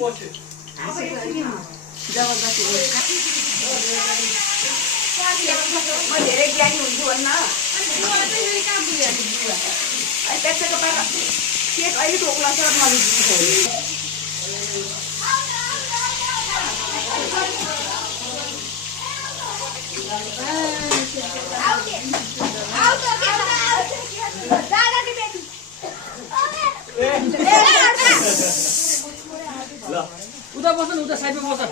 म धेरै ज्ञानी हुन्छु भन्न त्यसको बाहिर केक अहिले टोक्ला छ उता बस्छ उता साइडमा बस्छ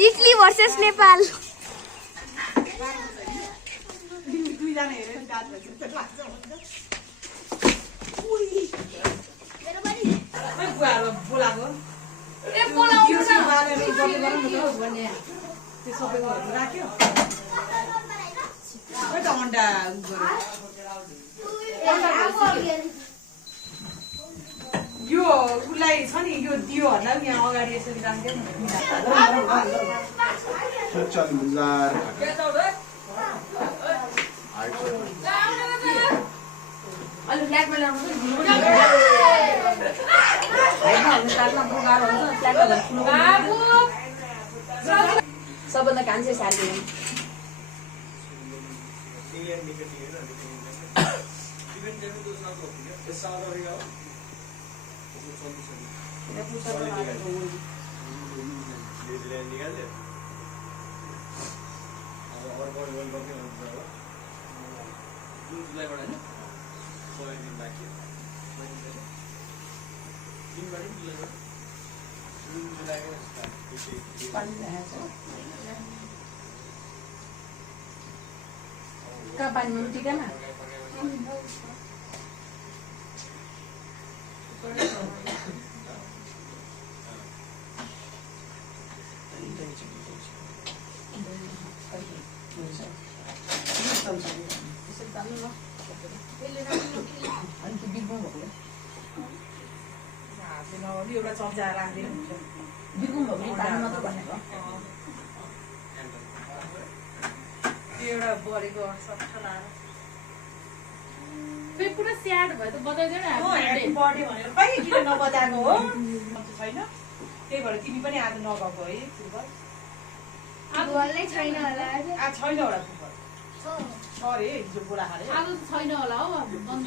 इटली वर्सेस नेपाल यो उसलाई छ नि यो दियोहरूलाई पनि यहाँ अगाडि यसरी राख्दैन सबभन्दा कान्छे साथी कहाँ पानी में टिकामा एउटा चम्चा राख्दिनु हुन्छ बिर्कुम भयो पानी मात्र भनेको एउटा बढेको सट्टा लाएर फेरि पुरा स्याड भयो त बजाइदेऊ न बढ्यो भनेर कहिले किन नबजाएको हो छैन त्यही भएर तिमी पनि आज नगएको है फुटबल फुटबल नै छैन होला आज छैन होला फुटबल छ रे हिजो बुढा खाले आज छैन होला हो बन्द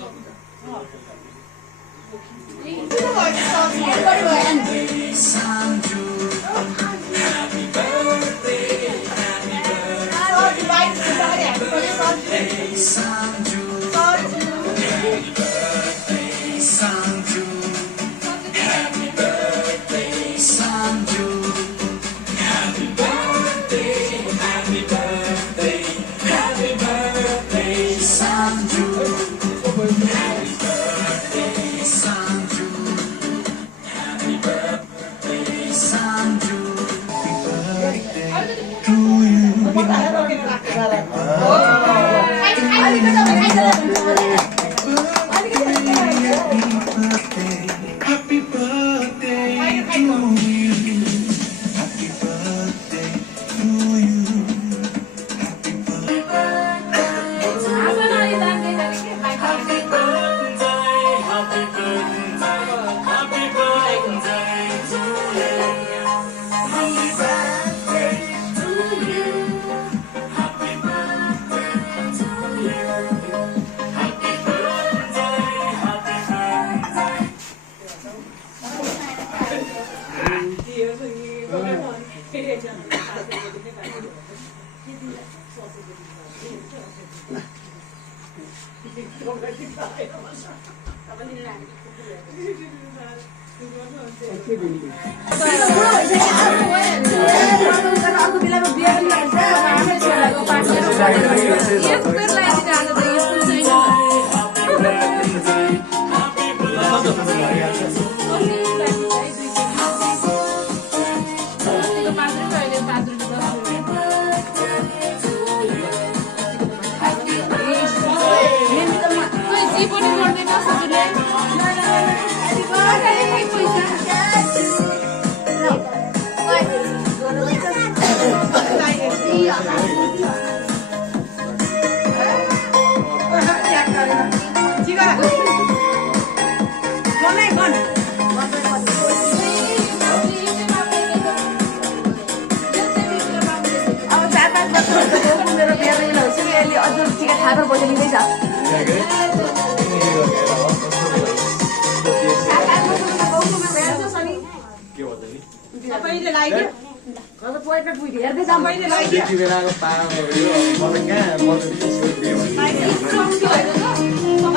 हेर्दै जाम मैले लैजा त्यति बेलाको पारामा हो यो म त कहाँ म त छोडिदिएँ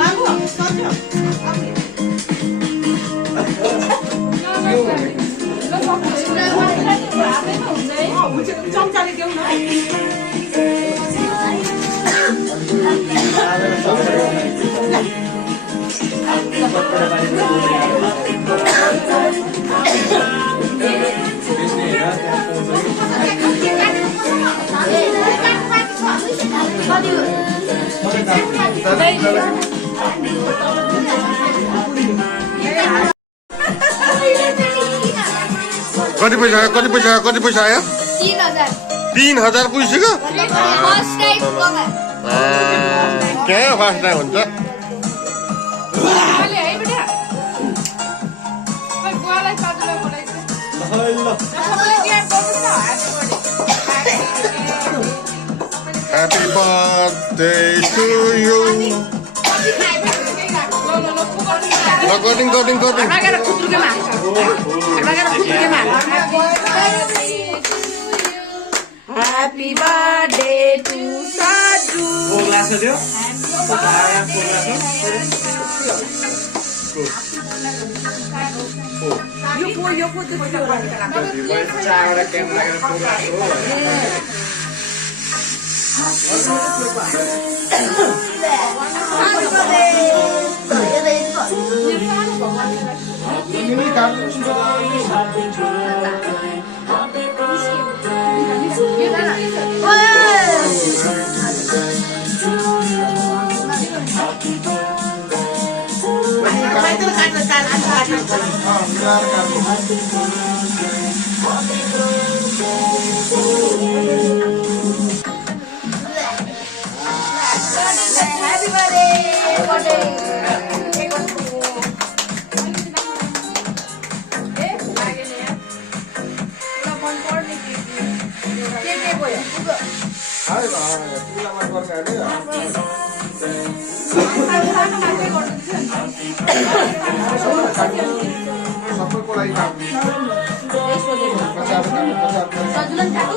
बाबु सक्यो चम्चाले देऊ न कति पैसा आयो 3,000 पुगिसक्यो क्या फर्स्ट टाइम हुन्छ अहिले है बेटा खै बुवालाई साथीलाई बोलाइछु सबैले क्याप गर्नुहोस् न Happy birthday to you. Recording. Happy birthday to Saju. Glass दियो यो पो चारवटा क्यान लागेर ग्लास Happy birthday! सबैको लागि काम सजुलन खानु